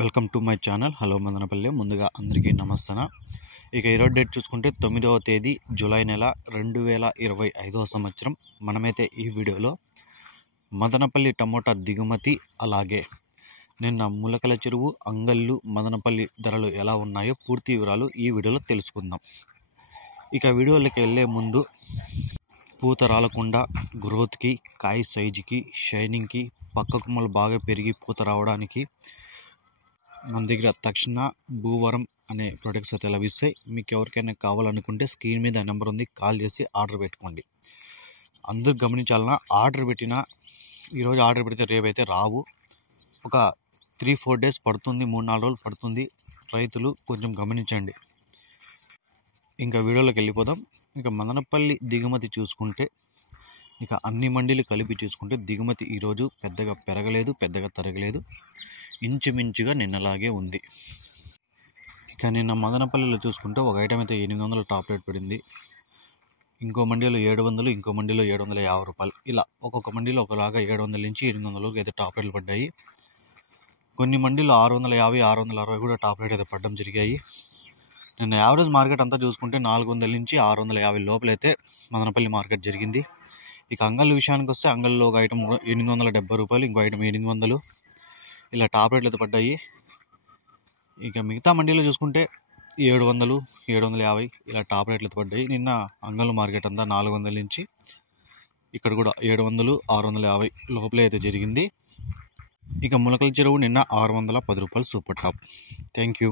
Welcome to my channel hello Madanapalle. ముందుగా అందరికీ నమస్తన. ఇక ఈరోజు డేట్ చూసుకుంటే 9వ తేదీ జూలై నెల 2025 సంవత్సరం. మనమైతే ఈ వీడియోలో మదనపల్లి టమోటా దిగుమతి, అలాగే నిన్న ములకల చెరువు, అంగళ్ళు, మదనపల్లి ధరలు ఎలా ఉన్నాయో పూర్తి వివరాలు ఈ వీడియోలో తెలుసుకుందాం. ఇక వీడియోలోకి వెళ్ళే ముందు పూత రాలకుండా గ్రోత్కి, కాయ సైజుకి, షైనింగ్కి, పక్క కొమ్మలు బాగా పెరిగి పూత రావడానికి మన దగ్గర తక్షణ భూవరం అనే ప్రొడక్ట్స్ అయితే లభిస్తాయి. మీకు ఎవరికైనా కావాలనుకుంటే స్క్రీన్ మీద నెంబర్ ఉంది, కాల్ చేసి ఆర్డర్ పెట్టుకోండి. అందరూ గమనించాలన్నా, ఈరోజు ఆర్డర్ పెడితే రేపైతే రావు. ఒక 3-4 డేస్ పడుతుంది, 3-4 రోజులు పడుతుంది. రైతులు కొంచెం గమనించండి. ఇంకా వీడియోలోకి వెళ్ళిపోదాం. ఇక మదనపల్లి దిగుమతి చూసుకుంటే, ఇక అన్ని మండీలు కలిపి చూసుకుంటే దిగుమతి ఈరోజు పెద్దగా పెరగలేదు, పెద్దగా తరగలేదు, ఇంచుమించుగా నిన్నలాగే ఉంది. ఇక నిన్న మదనపల్లిలో చూసుకుంటే ఒక ఐటమ్ అయితే 800 టాప్ రేట్ పడింది, ఇంకో మండీలో 700, ఇంకో మండీలో 750 రూపాయలు. ఇలా ఒక్కొక్క మండీలో ఒకలాగా 700 నుంచి 800 వరకు అయితే టాప్ రేట్లు పడ్డాయి. కొన్ని మండీలో 650, 660 కూడా టాప్ రేట్ అయితే పడడం జరిగాయి. నిన్న యావరేజ్ మార్కెట్ అంతా చూసుకుంటే 400 నుంచి 650 లోపలైతే మదనపల్లి మార్కెట్ జరిగింది. ఇక అంగళ్ళు విషయానికి వస్తే, అంగళ్ళలో ఒక ఐటమ్ 870 రూపాయలు, ఇంకో ఐటమ్ 800, ఇలా టాప్ రేట్లు అయితే పడ్డాయి. ఇక మిగతా మండీలో చూసుకుంటే 700, 750 ఇలా టాప్ రేట్లు అయితే పడ్డాయి. నిన్న అంగళ్ళు మార్కెట్ అంతా 400 నుంచి ఇక్కడ కూడా 700, 650 లోపలే అయితే జరిగింది. ఇక ములకల చెరువు నిన్న 610 రూపాయలు సూపర్ టాప్. Thank you.